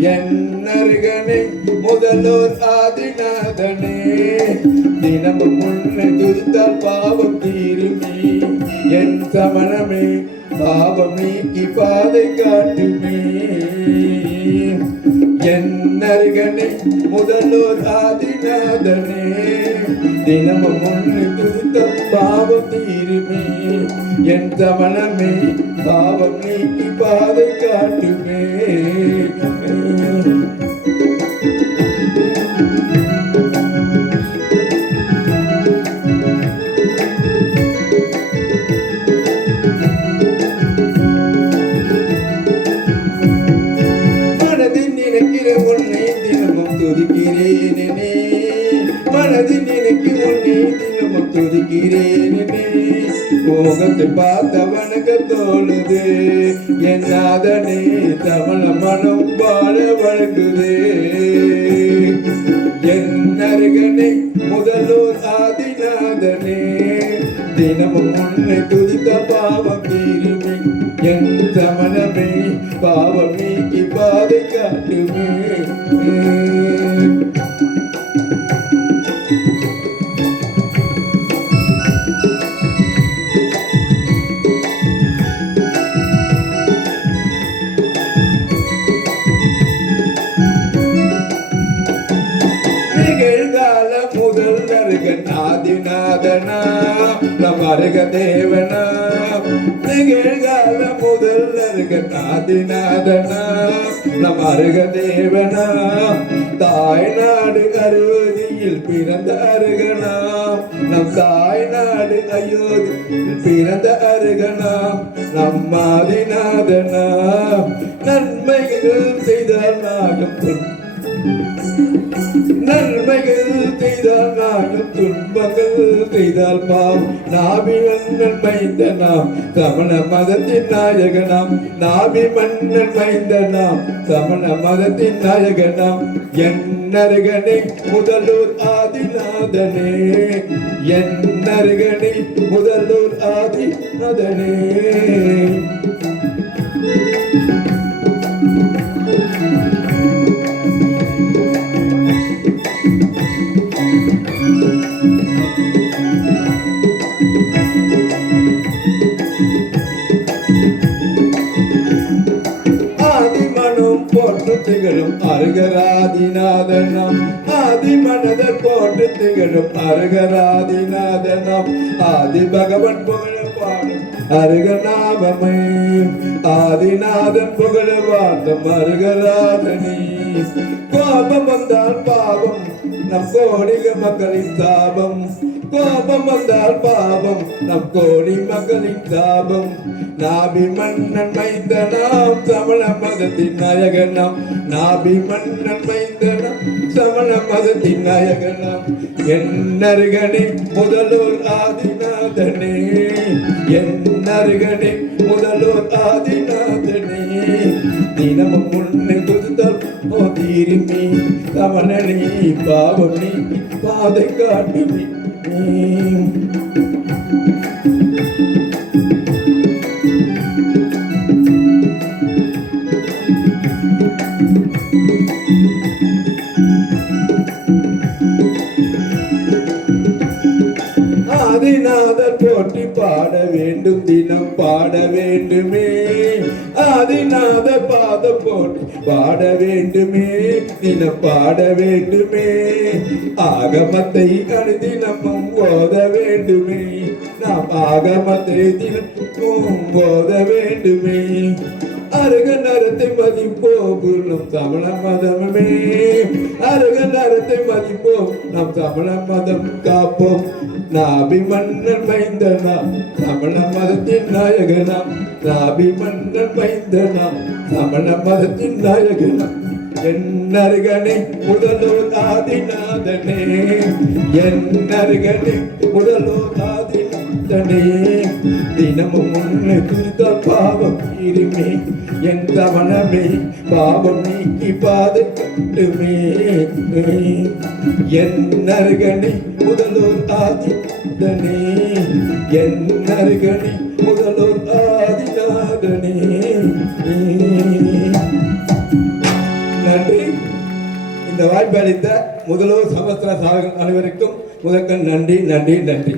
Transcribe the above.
என்னருகனை முதலோர் ஆதிநாதனே. தினமும் முன்னை துரித்தால் பாவம் தீருமே. என் சமணமே பாவம் நீக்கி பாதை காட்டுமே. என்னருகனை முதலோர் ஆதிநாதனே. தினமும் முன்னை துரித்தால் பாவம் தீருமே. என் சமணமே பாவம் நீக்கி பாதை காட்டுமே. மனதில் நினைக்கு முன்னே தினமும் துதிக்கிறேனே மோகத்தை பார்த்த வணக்க தோணுது. என்னாதனே தமிழ மனம் வாழ வழங்குது. என் அருகனே முதல்வோர் ஆதிநாதனே. தினமும் உன்னை துதித்த பாவம் தீருமே. என் சமணமே பாவம் நீக்கி பாதை காட்டுமே. ஆதிநாதனா நம் அருக தேவன? நிகழ்கால முதல் அருகன் நாதிநாதன? நம் அருக தேவன? தாய் நாடு கருவதியில் பிறந்த அருகனாம் நம் தாய் நாடு அயோத்தியில் பிறந்த அருகனாம் நம் ஆதிநாதனா? நன்மைகள் செய்தால் நாகம் you. நன்மைகள் செய்தால் நாங்கள் துன்பங்கள் செய்தால் பாவம். நாபி மன்னன் மைந்த நாம் சமண மதத்தின் நாயகனாம் நாபி மன்னன் மைந்த நாம் சமண மதத்தின் நாயகனாம் என்னருகனே முதலூர் ஆதிநாதனே என்னருகனே முதலூர் ஆதிநாதனே. ஆதிமனம் திகழும் அருகராதிநாதனம். ஆதிமனதர் போன்று திகழும் அருகராதிநாதனம். ஆதி பகவன் புகழ பாடும் அருகநாபமை ஆதிநாதன் புகழ வாழ்த்தும் அருகராதனி. கோபம் வந்தால் பாவம் நம் கோடிக மக்களின் தாபம் கோபம் வந்தால் பாபம் நம் கோடி மக்களின் தாபம் நாபி மன்னன் மைந்த நாம் சமண மதத்தின் நாயகனாம் நாபி மன்னன் மைந்த நாம் சமண மதத்தின் நாயகனாம் என்னருகனே முதலூர் ஆதிநாதனே. என்னருகனே முதலூர் ஆதிநாதனே. தினமும் முன்னே ஓ தீருமி கவனனே பாவம் நீ பாதை காட்டுமி ஆதிநாதர் போற்றி பாட வேண்டும் தினம் பாட வேண்டுமே. ஆதிநாத பாத போற்றி பாட வேண்டுமே தினம் பாட வேண்டுமே. ஆகமத்தை அனுதினமும் ஓத வேண்டுமே. நாம் ஆகமத்தை தினமும் போத வேண்டுமே. அருக நரத்தை மதிப்போம் நம் தமிழ மதமே. அருக நரத்தை மதிப்போம் நம் தமிழ மதம் காப்போம். நாபி மன்னன் மைந்தனா தமிழ மதத்தின் நாயகனாம். நாபி மன்னன் மைந்தனா தமிழ மதத்தின் நாயகனாம். என்னருகனே முதலூர் ஆதிநாதனே என்னருகனே முதலூர் ஆதிநாதனே. தினமும் முன்னு திருத்தால் பாவம் இருமே என் தவணமே பாவம் நீக்கி பாதை கட்டுமே என்னருகனே முதலூர் ஆதிநாதனே என்னருகனே முதலூர் ஆதிநாதனே நன்றி. இந்த வாய்ப்பு அளித்த முதல்வர் சமஸ்திர சாக அனைவருக்கும் முதற்கண் நன்றி நன்றி நன்றி.